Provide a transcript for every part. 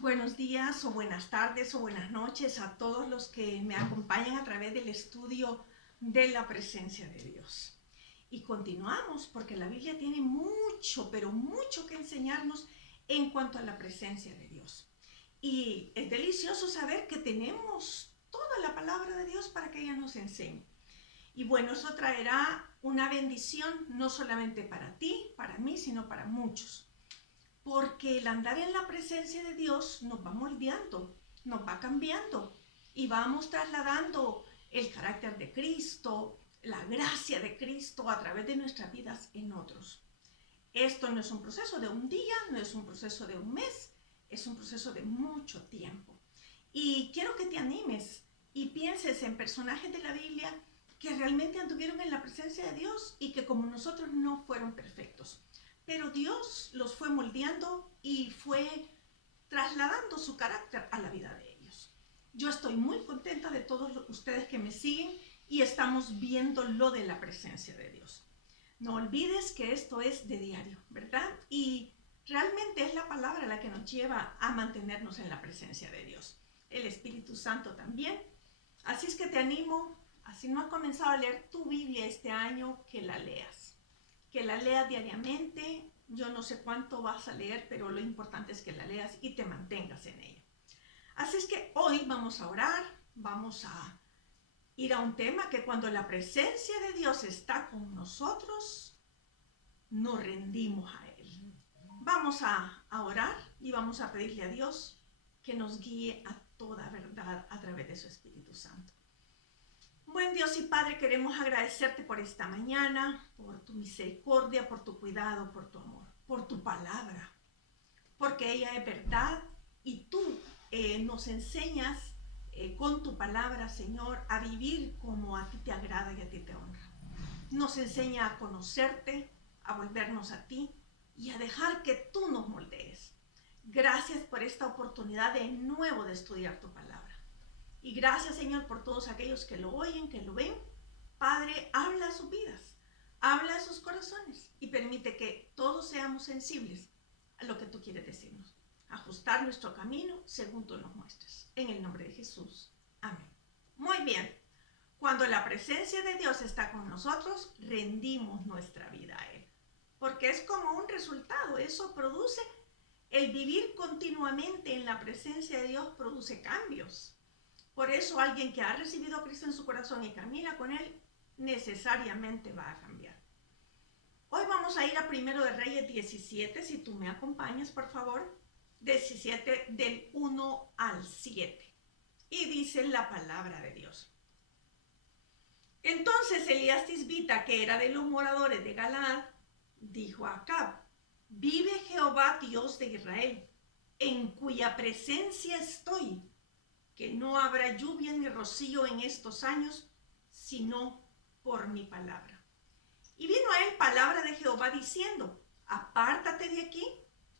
Buenos días o buenas tardes o buenas noches a todos los que me acompañan a través del estudio de la presencia de Dios. Y continuamos porque la Biblia tiene mucho, pero mucho que enseñarnos en cuanto a la presencia de Dios. Y es delicioso saber que tenemos toda la palabra de Dios para que ella nos enseñe. Y bueno, eso traerá una bendición no solamente para ti, para mí, sino para muchos. Porque el andar en la presencia de Dios nos va moldeando, nos va cambiando y vamos trasladando el carácter de Cristo, la gracia de Cristo a través de nuestras vidas en otros. Esto no es un proceso de un día, no es un proceso de un mes, es un proceso de mucho tiempo. Y quiero que te animes y pienses en personajes de la Biblia que realmente anduvieron en la presencia de Dios y que como nosotros no fueron perfectos. Pero Dios los fue moldeando y fue trasladando su carácter a la vida de ellos. Yo estoy muy contenta de todos ustedes que me siguen y estamos viendo lo de la presencia de Dios. No olvides que esto es de diario, ¿verdad? Y realmente es la palabra la que nos lleva a mantenernos en la presencia de Dios. El Espíritu Santo también. Así es que te animo, si no has comenzado a leer tu Biblia este año, que la leas. Que la leas diariamente. Yo no sé cuánto vas a leer, pero lo importante es que la leas y te mantengas en ella. Así es que hoy vamos a orar, vamos a ir a un tema que cuando la presencia de Dios está con nosotros, nos rendimos a Él. Vamos a orar y vamos a pedirle a Dios que nos guíe a toda verdad a través de su Espíritu Santo. Buen Dios y Padre, queremos agradecerte por esta mañana, por tu misericordia, por tu cuidado, por tu amor, por tu palabra, porque ella es verdad y tú nos enseñas con tu palabra, Señor, a vivir como a ti te agrada y a ti te honra. Nos enseña a conocerte, a volvernos a ti y a dejar que tú nos moldees. Gracias por esta oportunidad de nuevo de estudiar tu palabra. Y gracias, Señor, por todos aquellos que lo oyen, que lo ven. Padre, habla a sus vidas, habla a sus corazones y permite que todos seamos sensibles a lo que tú quieres decirnos. Ajustar nuestro camino según tú nos muestres. En el nombre de Jesús. Amén. Muy bien. Cuando la presencia de Dios está con nosotros, rendimos nuestra vida a Él. Porque es como un resultado. Eso produce, el vivir continuamente en la presencia de Dios produce cambios. Por eso alguien que ha recibido a Cristo en su corazón y camina con Él, necesariamente va a cambiar. Hoy vamos a ir a 1 de Reyes 17, si tú me acompañas, por favor. 17 del 1 al 7. Y dice la palabra de Dios. Entonces Elías Tisbita, que era de los moradores de Galaad, dijo a Acab: vive Jehová Dios de Israel, en cuya presencia estoy, que no habrá lluvia ni rocío en estos años, sino por mi palabra. Y vino a él palabra de Jehová diciendo: apártate de aquí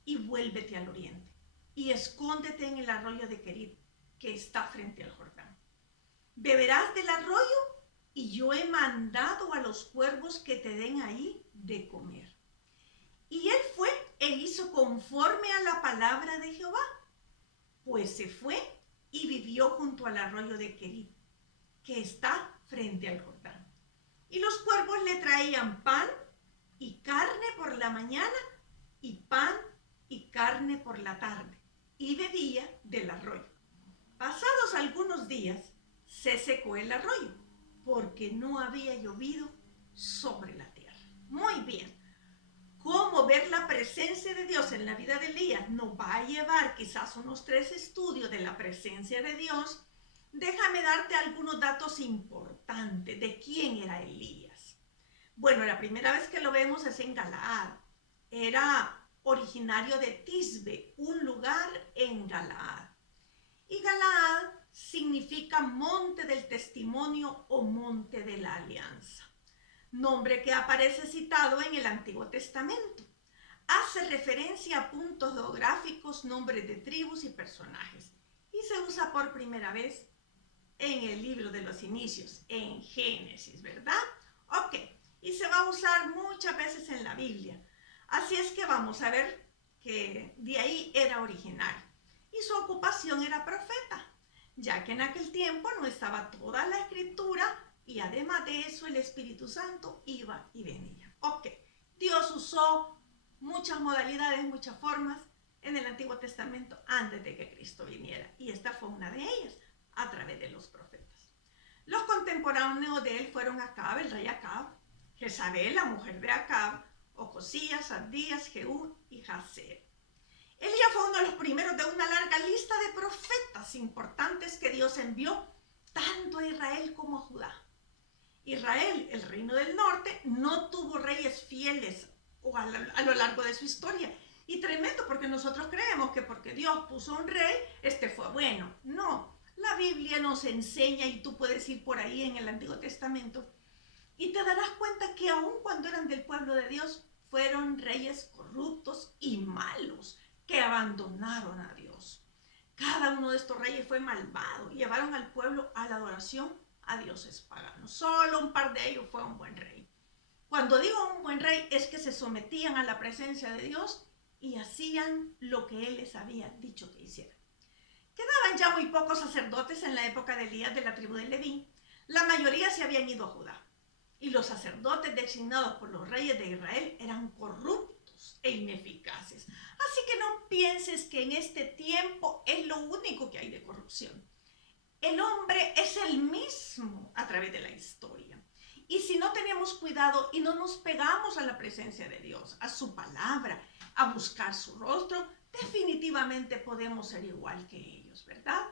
y vuélvete al oriente, y escóndete en el arroyo de Querit, que está frente al Jordán. Beberás del arroyo, y yo he mandado a los cuervos que te den ahí de comer. Y él fue e hizo conforme a la palabra de Jehová, pues se fue y vivió junto al arroyo de Querit, que está frente al Jordán. Y los cuervos le traían pan y carne por la mañana, y pan y carne por la tarde, y bebía del arroyo. Pasados algunos días, se secó el arroyo, porque no había llovido sobre la tierra. Muy bien. Cómo ver la presencia de Dios en la vida de Elías nos va a llevar quizás unos 3 estudios de la presencia de Dios. Déjame darte algunos datos importantes de quién era Elías. Bueno, la primera vez que lo vemos es en Galaad. Era originario de Tisbe, un lugar en Galaad. Y Galaad significa monte del testimonio o monte de la alianza, nombre que aparece citado en el Antiguo Testamento. Hace referencia a puntos geográficos, nombres de tribus y personajes, y se usa por primera vez en el libro de los inicios, en Génesis, ¿verdad? Ok, y se va a usar muchas veces en la Biblia. Así es que vamos a ver que de ahí era originario. y su ocupación era profeta, ya que en aquel tiempo no estaba toda la escritura y además de eso el Espíritu Santo iba y venía. Ok, Dios usó muchas modalidades, muchas formas en el Antiguo Testamento antes de que Cristo viniera, y esta fue una de ellas, a través de los profetas. Los contemporáneos de él fueron Acab, el rey Acab, Jezabel, la mujer de Acab, Ocosías, Abdías, Jehú y Jazer. Elías fue uno de los primeros de una larga lista de profetas importantes que Dios envió tanto a Israel como a Judá. Israel, el reino del norte, no tuvo reyes fieles a lo largo de su historia. Y tremendo, porque nosotros creemos que porque Dios puso un rey, este fue bueno. No, la Biblia nos enseña, y tú puedes ir por ahí en el Antiguo Testamento, y te darás cuenta que aun cuando eran del pueblo de Dios, fueron reyes corruptos y malos, que abandonaron a Dios. Cada uno de estos reyes fue malvado y llevaron al pueblo a la adoración a dioses paganos. Solo un par de ellos fue un buen rey. Cuando digo un buen rey, es que se sometían a la presencia de Dios y hacían lo que Él les había dicho que hicieran. Quedaban ya muy pocos sacerdotes en la época de Elías de la tribu de Leví. La mayoría se habían ido a Judá. Y los sacerdotes designados por los reyes de Israel eran corruptos e ineficaces. Así que no pienses que en este tiempo es lo único que hay de corrupción. El hombre es el mismo a través de la historia. Y si no tenemos cuidado y no nos pegamos a la presencia de Dios, a su palabra, a buscar su rostro, definitivamente podemos ser igual que ellos, ¿verdad?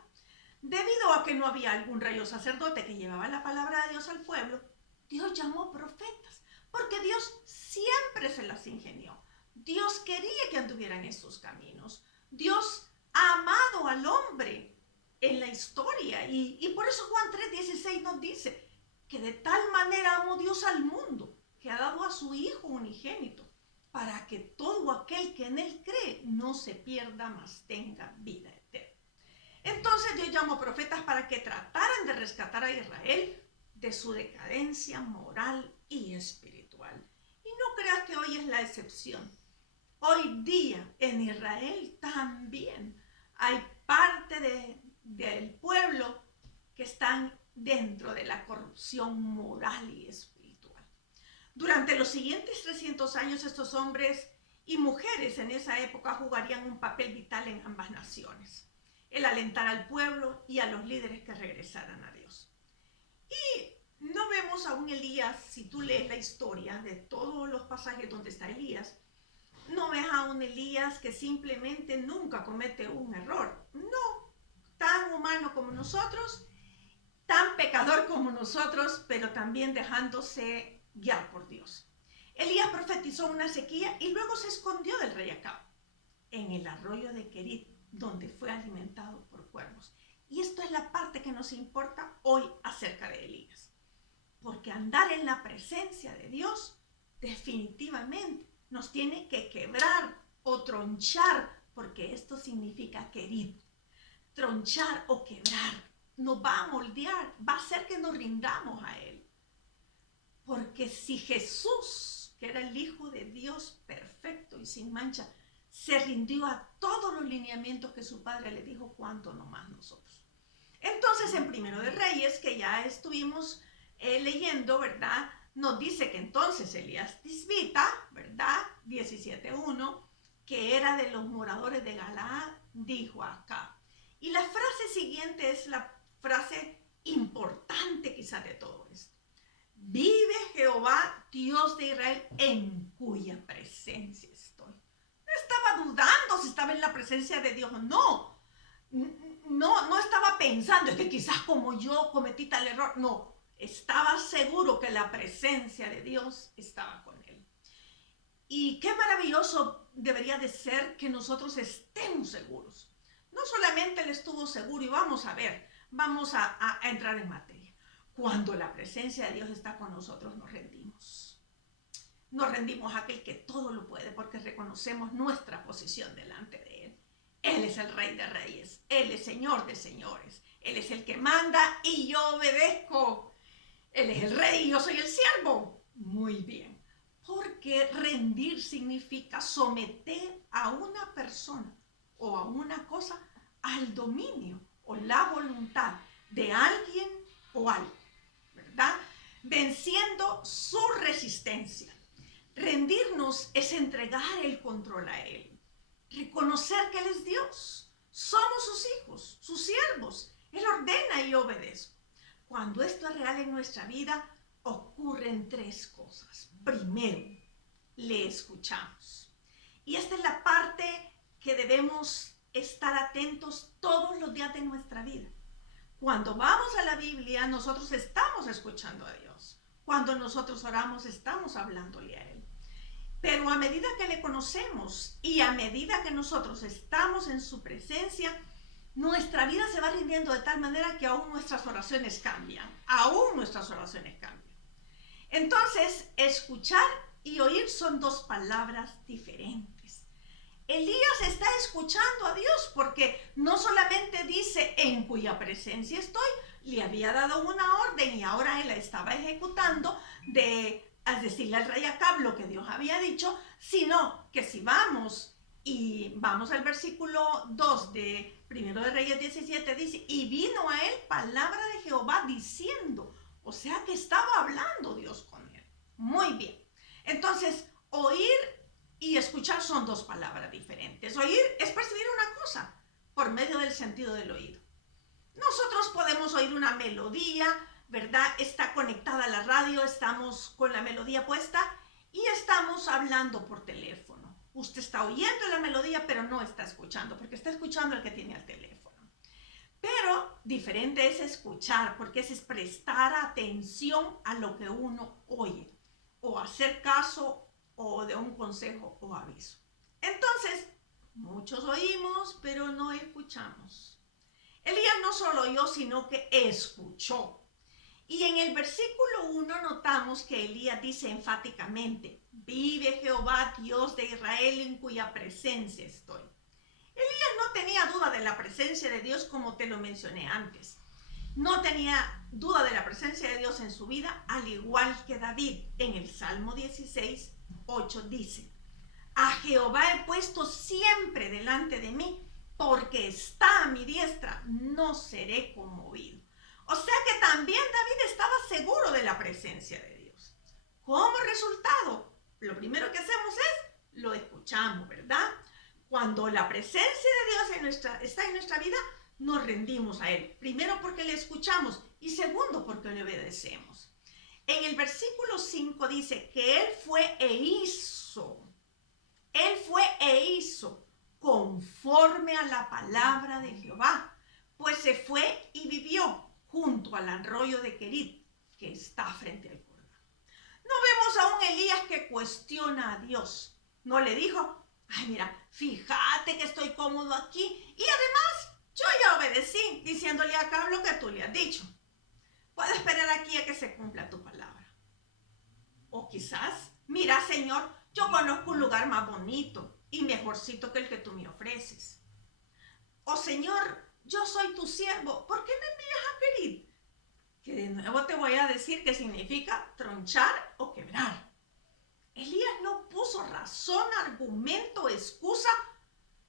Debido a que no había algún rey o sacerdote que llevaba la palabra de Dios al pueblo, Dios llamó profetas, porque Dios siempre se las ingenió. Dios quería que anduvieran en sus caminos. Dios ha amado al hombre en la historia, y por eso Juan 3:16 nos dice que de tal manera amó Dios al mundo, que ha dado a su Hijo unigénito, para que todo aquel que en él cree no se pierda, mas tenga vida eterna. Entonces Dios llamó profetas para que trataran de rescatar a Israel de su decadencia moral y espiritual. Y no creas que hoy es la excepción. Hoy día en Israel también hay parte del pueblo que están dentro de la corrupción moral y espiritual. Durante los siguientes 300 años, estos hombres y mujeres en esa época jugarían un papel vital en ambas naciones: el alentar al pueblo y a los líderes que regresaran a Dios. Y no vemos a un Elías, si tú lees la historia de todos los pasajes donde está Elías, no ves a un Elías que simplemente nunca comete un error. No, tan humano como nosotros, tan pecador como nosotros, pero también dejándose guiar por Dios. Elías profetizó una sequía y luego se escondió del rey Acab en el arroyo de Querit, donde fue alimentado por cuervos. Y esto es la parte que nos importa hoy acerca de Elías. Porque andar en la presencia de Dios definitivamente nos tiene que quebrar o tronchar, porque esto significa Querit. Tronchar o quebrar nos va a moldear, va a hacer que nos rindamos a Él. Porque si Jesús, que era el Hijo de Dios perfecto y sin mancha, se rindió a todos los lineamientos que su padre le dijo, ¿cuánto nomás nosotros? Entonces, en Primero de Reyes, que ya estuvimos leyendo, ¿verdad? Nos dice que entonces Elías Tisbita, ¿verdad? 17:1, que era de los moradores de Galaad, dijo acá. Y la frase siguiente es la frase importante quizás de todo esto. Vive Jehová, Dios de Israel, en cuya presencia estoy. No estaba dudando si estaba en la presencia de Dios o no. No estaba pensando, es que quizás como yo cometí tal error. No, estaba seguro que la presencia de Dios estaba con él. Y qué maravilloso debería de ser que nosotros estemos seguros. No solamente él estuvo seguro, y vamos a ver, vamos a entrar en materia. Cuando la presencia de Dios está con nosotros, nos rendimos. Nos rendimos a aquel que todo lo puede, porque reconocemos nuestra posición delante de Él. Él es el Rey de Reyes, Él es Señor de Señores, Él es el que manda y yo obedezco. Él es el Rey y yo soy el siervo. Muy bien, porque rendir significa someter a una persona o a una cosa al dominio o la voluntad de alguien o algo, ¿verdad? Venciendo su resistencia. Rendirnos es entregar el control a Él. Reconocer que Él es Dios. Somos sus hijos, sus siervos. Él ordena y obedece. Cuando esto es real en nuestra vida, ocurren tres cosas. Primero, le escuchamos. Y esta es la parte que debemos estar atentos todos los días de nuestra vida. Cuando vamos a la Biblia, nosotros estamos escuchando a Dios. Cuando nosotros oramos, estamos hablándole a Él. Pero a medida que le conocemos y a medida que nosotros estamos en su presencia, nuestra vida se va rindiendo de tal manera que aún nuestras oraciones cambian. Aún nuestras oraciones cambian. Entonces, escuchar y oír son dos palabras diferentes. Elías está escuchando a Dios porque no solamente dice en cuya presencia estoy, le había dado una orden y ahora él la estaba ejecutando de decirle al rey Acab lo que Dios había dicho, sino que si vamos al versículo 2 de 1 de Reyes 17, dice, y vino a él palabra de Jehová diciendo, o sea que estaba hablando Dios con él. Muy bien. Entonces, oír y escuchar son dos palabras diferentes. Oír es percibir una cosa por medio del sentido del oído. Nosotros podemos oír una melodía, ¿verdad? Está conectada a la radio, estamos con la melodía puesta y estamos hablando por teléfono. Usted está oyendo la melodía, pero no está escuchando, porque está escuchando el que tiene el teléfono. Pero diferente es escuchar, porque es prestar atención a lo que uno oye, o hacer caso o de un consejo o aviso. Entonces, muchos oímos, pero no escuchamos. Elías no solo oyó, sino que escuchó. Y en el versículo 1 notamos que Elías dice enfáticamente, vive Jehová, Dios de Israel, en cuya presencia estoy. Elías no tenía duda de la presencia de Dios, como te lo mencioné antes. No tenía duda de la presencia de Dios en su vida, al igual que David. En el Salmo 16, 8 dice, a Jehová he puesto siempre delante de mí, porque está a mi diestra, no seré conmovido. O sea que también David estaba seguro de la presencia de Dios. Como resultado, lo primero que hacemos es, lo escuchamos, ¿verdad? Cuando la presencia de Dios está en nuestra vida, nos rendimos a Él. Primero porque le escuchamos y segundo porque le obedecemos. En el versículo 5 dice que Él fue e hizo conforme a la palabra de Jehová, pues se fue y vivió junto al arroyo de Querit, que está frente al Jordán. No vemos a un Elías que cuestiona a Dios. No le dijo, ay mira, fíjate que estoy cómodo aquí y además yo ya obedecí diciéndole a Acab lo que tú le has dicho. Puedo esperar aquí a que se cumpla tu palabra. O quizás, mira Señor, yo conozco un lugar más bonito y mejorcito que el que tú me ofreces. O Señor, yo soy tu siervo, ¿por qué me envías a Querit? Que de nuevo te voy a decir que significa tronchar o quebrar. Elías no puso razón, argumento, excusa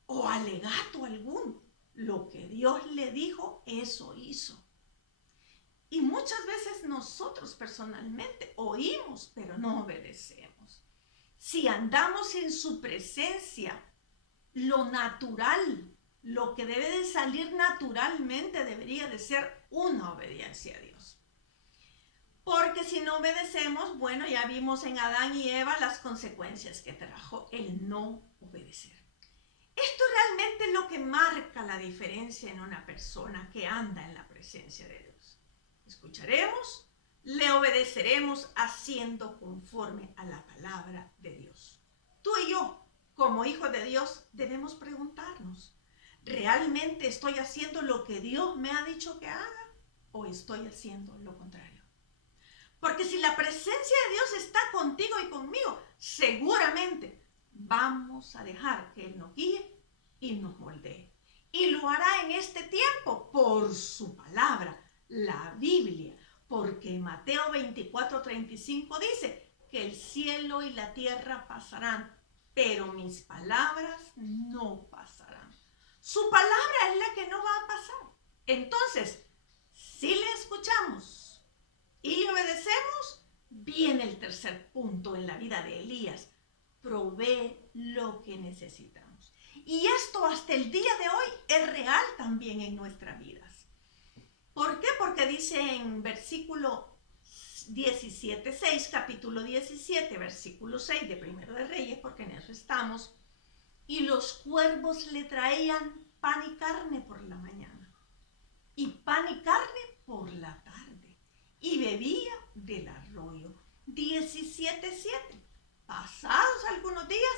o alegato alguno. Lo que Dios le dijo, eso hizo. Y muchas veces nosotros personalmente oímos, pero no obedecemos. Si andamos en su presencia, lo natural, lo que debe de salir naturalmente debería de ser una obediencia a Dios. Porque si no obedecemos, bueno, ya vimos en Adán y Eva las consecuencias que trajo el no obedecer. Esto realmente es lo que marca la diferencia en una persona que anda en la presencia de Dios. Escucharemos, le obedeceremos haciendo conforme a la palabra de Dios. Tú y yo, como hijos de Dios, debemos preguntarnos, ¿realmente estoy haciendo lo que Dios me ha dicho que haga o estoy haciendo lo contrario? Porque si la presencia de Dios está contigo y conmigo, seguramente vamos a dejar que Él nos guíe y nos moldee. Y lo hará en este tiempo por su palabra, la Biblia. Porque Mateo 24:35 dice que el cielo y la tierra pasarán, pero mis palabras no pasarán. Su palabra es la que no va a pasar. Entonces, si le escuchamos y le obedecemos, viene el tercer punto en la vida de Elías. Provee lo que necesitamos. Y esto hasta el día de hoy es real también en nuestras vidas. ¿Por qué? Porque dice en versículo 17:6, capítulo 17, versículo 6 de Primero de Reyes, porque en eso estamos. Y los cuervos le traían pan y carne por la mañana, y pan y carne por la tarde, y bebía del arroyo. 17:7. Pasados algunos días,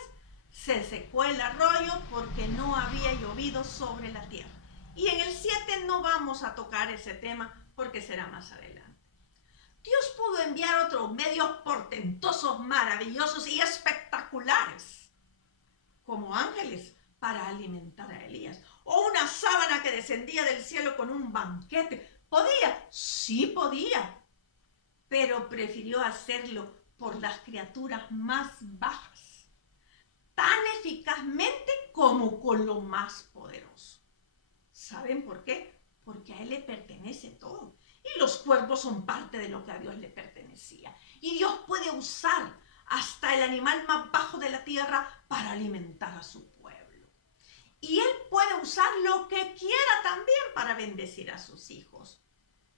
se secó el arroyo porque no había llovido sobre la tierra. Y en el 7 no vamos a tocar ese tema porque será más adelante. Dios pudo enviar otros medios portentosos, maravillosos y espectaculares, como ángeles, para alimentar a Elías. O una sábana que descendía del cielo con un banquete. ¿Podía? Sí podía. Pero prefirió hacerlo por las criaturas más bajas, tan eficazmente como con lo más poderoso. ¿Saben por qué? Porque a Él le pertenece todo. Y los cuervos son parte de lo que a Dios le pertenecía. Y Dios puede usar hasta el animal más bajo de la tierra para alimentar a su pueblo. Y Él puede usar lo que quiera también para bendecir a sus hijos.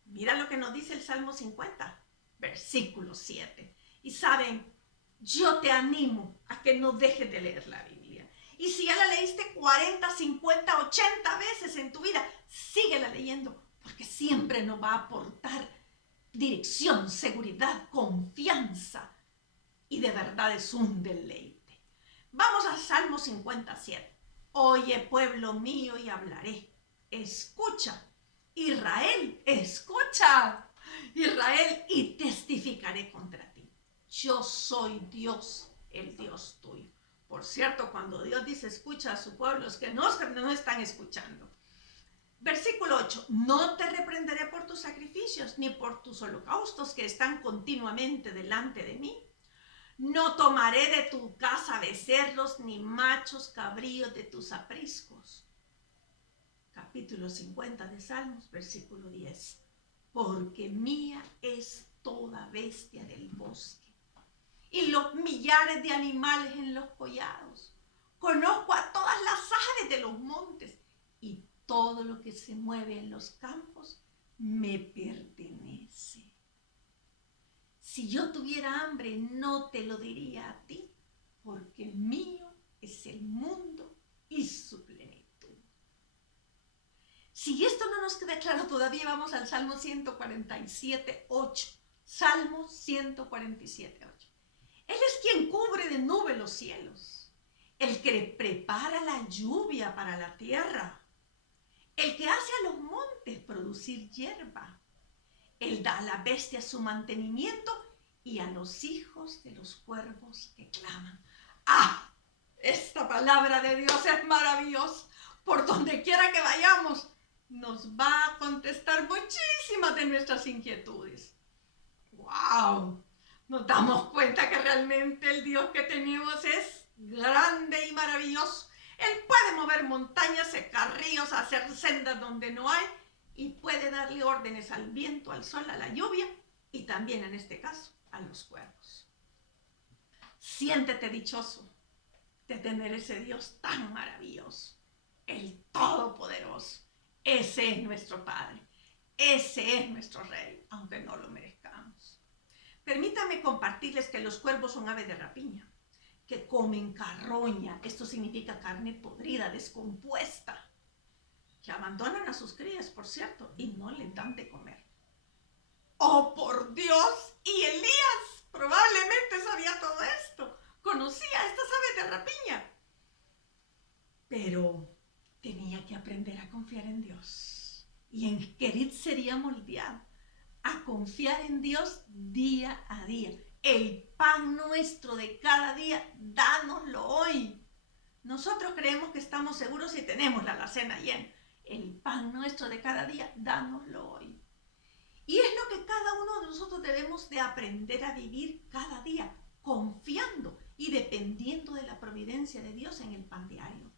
Mira lo que nos dice el Salmo 50, versículo 7. Y saben, yo te animo a que no dejes de leer la Biblia. Y si ya la leíste 40, 50, 80 veces en tu vida, síguela leyendo, porque siempre nos va a aportar dirección, seguridad, confianza. Y de verdad es un deleite. Vamos a Salmo 57. Oye, pueblo mío, y hablaré. Escucha, Israel, escucha, Israel, y testificaré contra ti. Yo soy Dios, el Dios tuyo. Por cierto, cuando Dios dice escucha a su pueblo, es que no están escuchando. Versículo 8. No te reprenderé por tus sacrificios, ni por tus holocaustos que están continuamente delante de mí. No tomaré de tu casa becerros, ni machos cabríos de tus apriscos. Capítulo 50 de Salmos, versículo 10. Porque mía es toda bestia del bosque, y los millares de animales en los collados. Conozco a todas las aves de los montes, y todo lo que se mueve en los campos me pertenece. Si yo tuviera hambre, no te lo diría a ti, porque mío es el mundo y su plenitud. Si esto no nos queda claro todavía, vamos al Salmo 147:8. Salmo 147:8. Él es quien cubre de nube los cielos, el que prepara la lluvia para la tierra, el que hace a los montes producir hierba. Él da a la bestia su mantenimiento y a los hijos de los cuervos que claman. ¡Ah! Esta palabra de Dios es maravillosa. Por donde quiera que vayamos, nos va a contestar muchísimas de nuestras inquietudes. ¡Wow! Nos damos cuenta que realmente el Dios que tenemos es grande y maravilloso. Él puede mover montañas, secar ríos, hacer sendas donde no hay, y puede darle órdenes al viento, al sol, a la lluvia, y también en este caso a los cuervos. Siéntete dichoso de tener ese Dios tan maravilloso, el Todopoderoso. Ese es nuestro Padre, ese es nuestro Rey, aunque no lo merezcamos. Permítame compartirles que los cuervos son aves de rapiña, que comen carroña. Esto significa carne podrida, descompuesta, que abandonan a sus crías, por cierto, y no les dan de comer. ¡Oh, por Dios! Y Elías probablemente sabía todo esto, conocía a estas aves de rapiña, pero tenía que aprender a confiar en Dios. Y en Kerit sería moldeado a confiar en Dios día a día. El pan nuestro de cada día, dánoslo hoy. Nosotros creemos que estamos seguros si tenemos la alacena llena. El pan nuestro de cada día, dánoslo hoy. Y es lo que cada uno de nosotros debemos de aprender a vivir cada día, confiando y dependiendo de la providencia de Dios en el pan diario.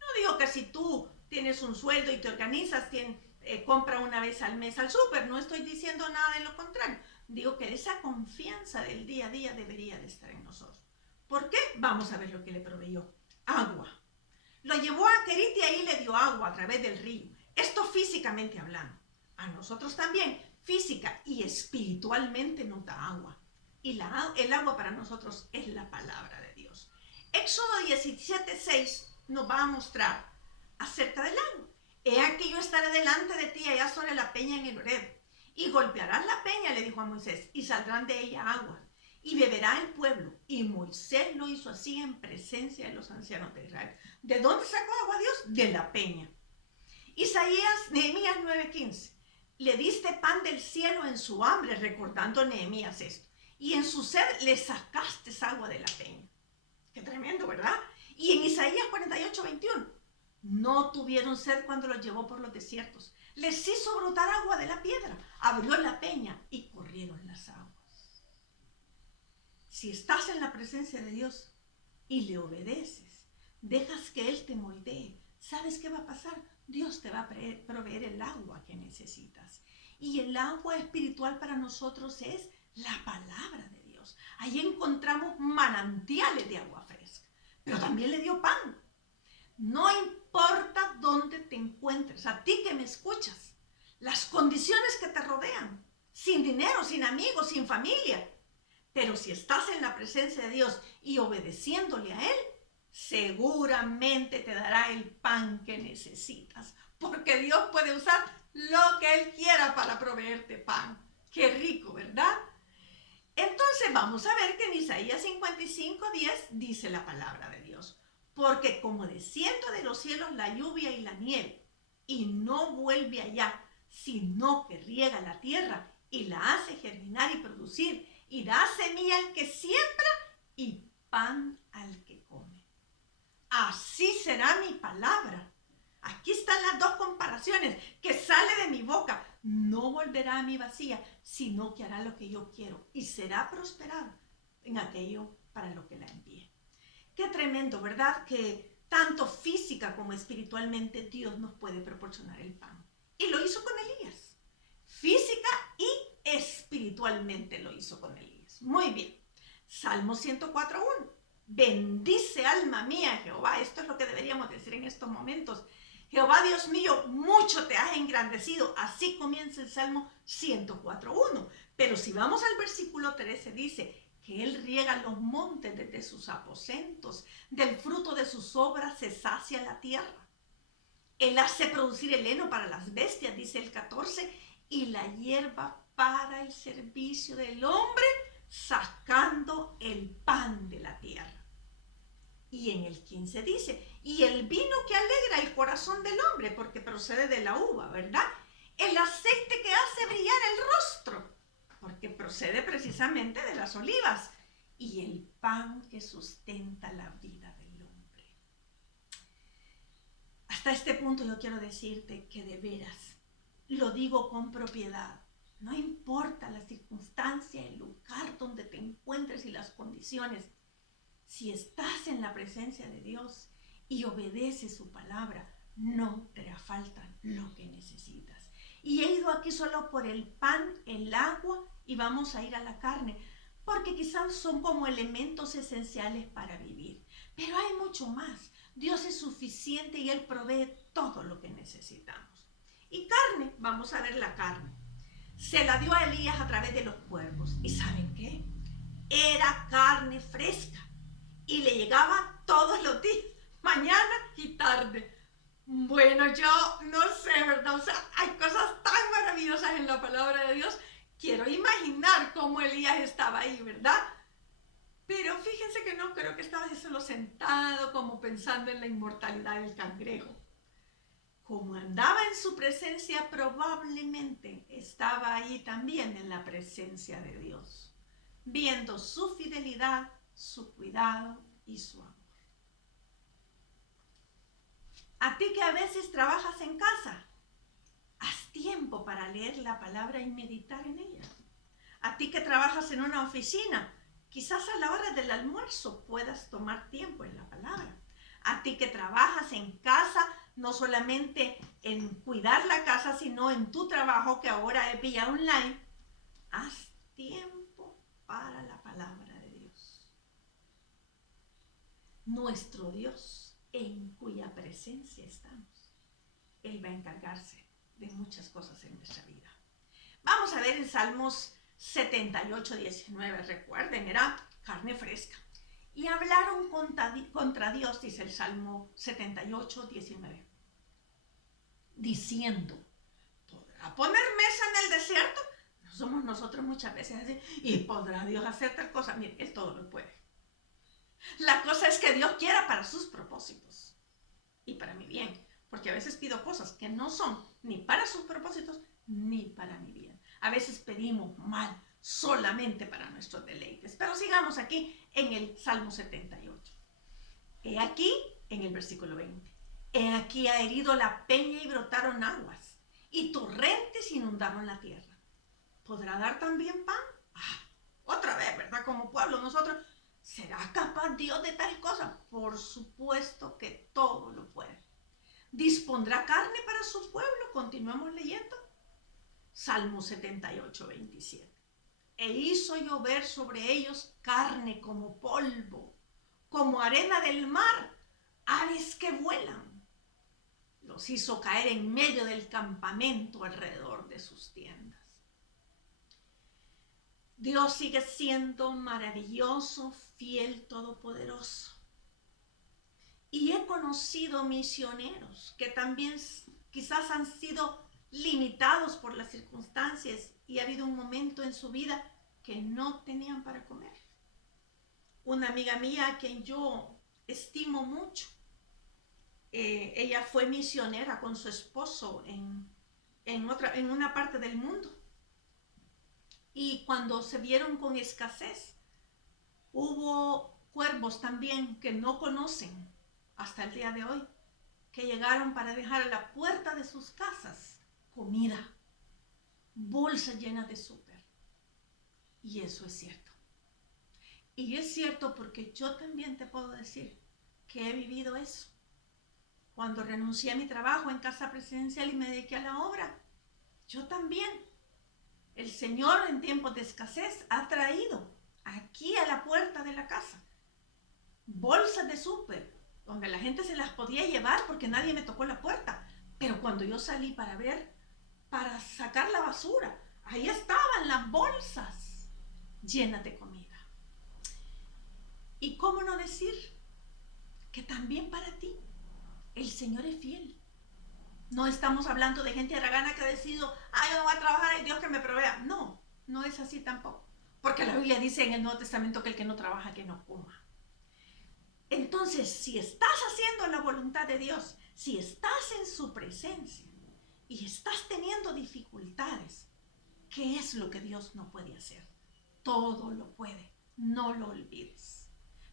No digo que si tú tienes un sueldo y te organizas, compra una vez al mes al súper. No estoy diciendo nada de lo contrario. Digo que esa confianza del día a día debería de estar en nosotros. ¿Por qué? Vamos a ver lo que le proveyó. Agua. Lo llevó a Querit y ahí le dio agua a través del río. Esto físicamente hablando. A nosotros también, física y espiritualmente nos da agua. Y el agua para nosotros es la palabra de Dios. Éxodo 17:6 nos va a mostrar acerca del agua. He aquí yo estaré delante de ti allá sobre la peña en el Horeb. Y golpearás la peña, le dijo a Moisés, y saldrán de ella agua. Y beberá el pueblo. Y Moisés lo hizo así en presencia de los ancianos de Israel. ¿De dónde sacó agua Dios? De la peña. Nehemías 9:15. Le diste pan del cielo en su hambre, recordando Nehemías esto. Y en su sed le sacaste agua de la peña. Qué tremendo, ¿verdad? Y en Isaías 48:21. No tuvieron sed cuando los llevó por los desiertos. Les hizo brotar agua de la piedra. Abrió la peña y corrieron las aguas. Si estás en la presencia de Dios y le obedeces, dejas que Él te moldee, ¿sabes qué va a pasar? Dios te va a proveer el agua que necesitas. Y el agua espiritual para nosotros es la palabra de Dios. Ahí encontramos manantiales de agua fresca. Pero también le dio pan. No importa dónde te encuentres, a ti que me escuchas, las condiciones que te rodean, sin dinero, sin amigos, sin familia. Pero si estás en la presencia de Dios y obedeciéndole a Él, seguramente te dará el pan que necesitas, porque Dios puede usar lo que Él quiera para proveerte pan. Qué rico, ¿verdad? Entonces vamos a ver que en Isaías 55:10 dice la palabra de Dios. Porque como desciende de los cielos la lluvia y la nieve, y no vuelve allá, sino que riega la tierra y la hace germinar y producir, y da semilla al que siembra y pan al que come. Así será mi palabra. Aquí están las dos comparaciones, que sale de mi boca. No volverá a mí vacía, sino que hará lo que yo quiero y será prosperada en aquello para lo que la envíe. Qué tremendo, ¿verdad? Que tanto física como espiritualmente Dios nos puede proporcionar el pan. Y lo hizo con Elías. Física y espiritualmente lo hizo con Elías. Muy bien. Salmo 104:1. Bendice alma mía Jehová. Esto es lo que deberíamos decir en estos momentos. Jehová Dios mío, mucho te has engrandecido. Así comienza el Salmo 104:1. Pero si vamos al versículo 13 dice que Él riega los montes desde sus aposentos, del fruto de sus obras se sacia la tierra. Él hace producir el heno para las bestias, dice el 14, y la hierba para el servicio del hombre, sacando el pan de la tierra. Y en el 15 dice, y el vino que alegra el corazón del hombre, porque procede de la uva, ¿verdad? El aceite que hace brillar el rostro, porque procede precisamente de las olivas, y el pan que sustenta la vida del hombre. Hasta este punto yo quiero decirte que de veras, lo digo con propiedad, no importa la circunstancia, el lugar donde te encuentres y las condiciones, si estás en la presencia de Dios y obedeces su palabra, no te hará falta lo que necesitas. Y he ido aquí solo por el pan, el agua y vamos a ir a la carne, porque quizás son como elementos esenciales para vivir. Pero hay mucho más. Dios es suficiente y Él provee todo lo que necesitamos. Y carne, vamos a ver la carne. Se la dio a Elías a través de los cuervos. ¿Y saben qué? Era carne fresca y le llegaba todos los días, mañana y tarde. Bueno, yo no sé, ¿verdad? O sea, hay cosas tan maravillosas en la palabra de Dios. Quiero imaginar cómo Elías estaba ahí, ¿verdad? Pero fíjense que no creo que estaba así solo sentado como pensando en la inmortalidad del cangrejo. Como andaba en su presencia, probablemente estaba ahí también en la presencia de Dios, viendo su fidelidad, su cuidado y su amor. A ti que a veces trabajas en casa, haz tiempo para leer la palabra y meditar en ella. A ti que trabajas en una oficina, quizás a la hora del almuerzo puedas tomar tiempo en la palabra. A ti que trabajas en casa, no solamente en cuidar la casa, sino en tu trabajo, que ahora es vía online. Haz tiempo para la palabra de Dios. Nuestro Dios, en cuya presencia estamos, Él va a encargarse de muchas cosas en nuestra vida. Vamos a ver en Salmos 78, 19. Recuerden, era carne fresca. Y hablaron contra Dios, dice el Salmo 78, 19. Diciendo, ¿podrá poner mesa en el desierto? No somos nosotros muchas veces así. ¿Y podrá Dios hacer tal cosa? Mire, Él todo lo puede. La cosa es que Dios quiera para sus propósitos y para mi bien. Porque a veces pido cosas que no son ni para sus propósitos ni para mi bien. A veces pedimos mal solamente para nuestros deleites. Pero sigamos aquí en el Salmo 78. He aquí, en el versículo 20. He aquí ha herido la peña y brotaron aguas, y torrentes inundaron la tierra. ¿Podrá dar también pan? Otra vez, ¿verdad? Como pueblo nosotros, ¿será capaz Dios de tal cosa? Por supuesto que todo lo puede. ¿Dispondrá carne para su pueblo? Continuamos leyendo. Salmo 78, 27. E hizo llover sobre ellos carne como polvo, como arena del mar, aves que vuelan. Los hizo caer en medio del campamento alrededor de sus tiendas. Dios sigue siendo maravilloso, fiel, todopoderoso. Y he conocido misioneros que también quizás han sido limitados por las circunstancias y ha habido un momento en su vida que no tenían para comer. Una amiga mía a quien yo estimo mucho, ella fue misionera con su esposo en una parte del mundo. Y cuando se vieron con escasez, hubo cuervos también que no conocen hasta el día de hoy, que llegaron para dejar a la puerta de sus casas comida, bolsas llenas de súper. Y eso es cierto. Y es cierto porque yo también te puedo decir que he vivido eso. Cuando renuncié a mi trabajo en Casa Presidencial y me dediqué a la obra, yo también. El Señor en tiempos de escasez ha traído aquí a la puerta de la casa bolsas de súper, donde la gente se las podía llevar porque nadie me tocó la puerta. Pero cuando yo salí para ver, para sacar la basura, ahí estaban las bolsas llenas de comida. ¿Y cómo no decir que también para ti el Señor es fiel? No estamos hablando de gente haragana que ha decidido, yo no voy a trabajar y Dios que me provea. No, no es así tampoco. Porque la Biblia dice en el Nuevo Testamento que el que no trabaja, que no coma. Entonces, si estás haciendo la voluntad de Dios, si estás en su presencia y estás teniendo dificultades, ¿qué es lo que Dios no puede hacer? Todo lo puede, no lo olvides.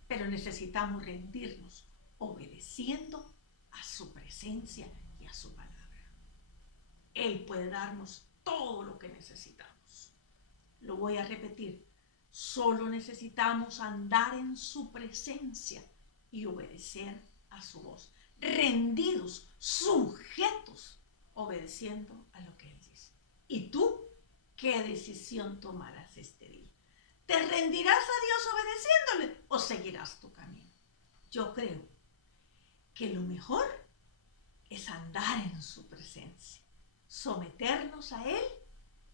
Pero necesitamos rendirnos obedeciendo a su presencia y a su palabra. Él puede darnos todo lo que necesitamos. Lo voy a repetir. Solo necesitamos andar en su presencia y obedecer a su voz. Rendidos, sujetos, obedeciendo a lo que Él dice. ¿Y tú qué decisión tomarás este día? ¿Te rendirás a Dios obedeciéndole o seguirás tu camino? Yo creo que lo mejor es andar en su presencia, someternos a Él,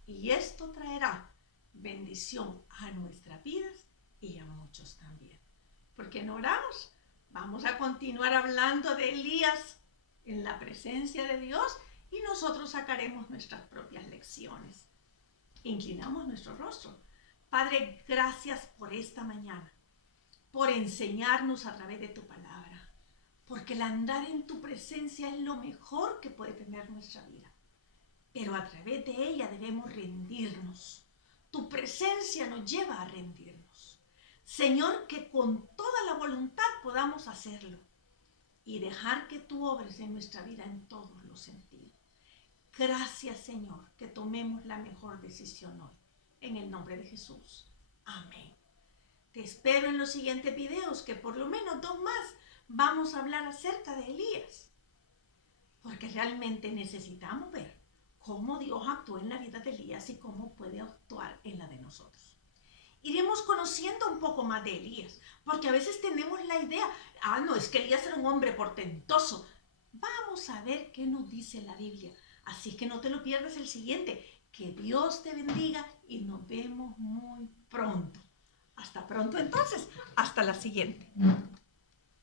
y esto traerá bendición a nuestras vidas y a muchos también. ¿Por qué no oramos? Vamos a continuar hablando de Elías en la presencia de Dios y nosotros sacaremos nuestras propias lecciones. Inclinamos nuestro rostro. Padre, gracias por esta mañana, por enseñarnos a través de tu palabra, porque el andar en tu presencia es lo mejor que puede tener nuestra vida. Pero a través de ella debemos rendirnos. Tu presencia nos lleva a rendirnos. Señor, que con toda la voluntad podamos hacerlo y dejar que tú obres en nuestra vida en todos los sentidos. Gracias, Señor, que tomemos la mejor decisión hoy. En el nombre de Jesús. Amén. Te espero en los siguientes videos, que por lo menos 2 más vamos a hablar acerca de Elías. porque realmente necesitamos ver cómo Dios actuó en la vida de Elías y cómo puede actuar en la de nosotros. Iremos conociendo un poco más de Elías, porque a veces tenemos la idea, no, es que Elías era un hombre portentoso. Vamos a ver qué nos dice la Biblia. Así que no te lo pierdas el siguiente. Que Dios te bendiga y nos vemos muy pronto. Hasta pronto entonces, hasta la siguiente.